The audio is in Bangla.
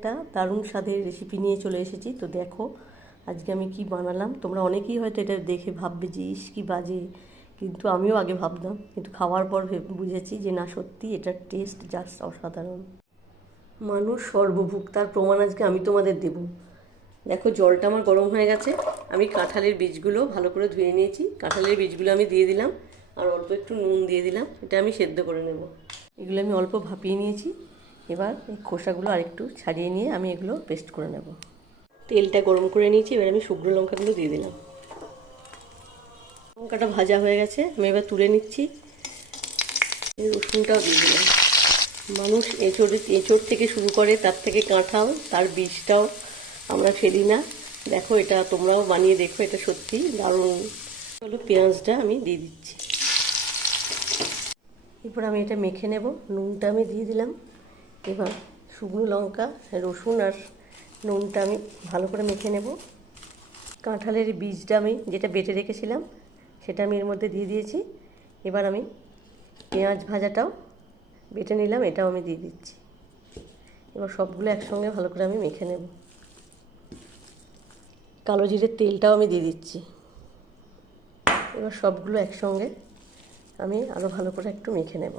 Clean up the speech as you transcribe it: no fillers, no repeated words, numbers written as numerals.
একটা দারুণ স্বাদের রেসিপি নিয়ে চলে এসেছি। তো দেখো আজকে আমি কি বানালাম। তোমরা অনেকেই হয়তো এটা দেখে ভাববে যে ইস কি বাজে, কিন্তু আমিও আগে ভাবতাম, কিন্তু খাওয়ার পর বুঝেছি যে না, সত্যি এটার টেস্ট জাস্ট অসাধারণ। মানুষ সর্বভুক, তার প্রমাণ আজকে আমি তোমাদের দেব। দেখো জলটা আমার গরম হয়ে গেছে, আমি কাঁঠালের বীজগুলো ভালো করে ধুয়ে নিয়েছি। কাঁঠালের বীজগুলো আমি দিয়ে দিলাম আর অল্প একটু নুন দিয়ে দিলাম, এটা আমি সেদ্ধ করে নেব। এগুলো আমি অল্প ভাপিয়ে নিয়েছি। এবার এই খোসাগুলো আরেকটু ছাড়িয়ে নিয়ে আমি এগুলো পেস্ট করে নেব। তেলটা গরম করে নিয়েছি, এবার আমি শুকনো লঙ্কাগুলো দিয়ে দিলাম। লঙ্কাটা ভাজা হয়ে গেছে, আমি এবার তুলে নিচ্ছি। এই রসুনটাও দিয়ে দিলাম। মানুষ এঁচোড় থেকে শুরু করে, তার থেকে কাঁঠাল, তার বীজটাও আমরা ফেলি না। দেখো এটা তোমরাও বানিয়ে দেখো, এটা সত্যি দারুণ। হলো পেঁয়াজটা আমি দিয়ে দিচ্ছি। এরপর আমি এটা মেখে নেব। নুনটা আমি দিয়ে দিলাম। এবার শুকনো লঙ্কা, রসুন আর নুনটা আমি ভালো করে মেখে নেব। কাঁঠালের বীজটা আমি যেটা বেটে রেখেছিলাম সেটা আমি এর মধ্যে দিয়ে দিয়েছি। এবার আমি পেঁয়াজ ভাজাটাও বেটে নিলাম, এটাও আমি দিয়ে দিচ্ছি। এবার সবগুলো একসঙ্গে ভালো করে আমি মেখে নেব। কালো জিরের তেলটাও আমি দিয়ে দিচ্ছি। এবার সবগুলো একসঙ্গে আমি আরও ভালো করে একটু মেখে নেব।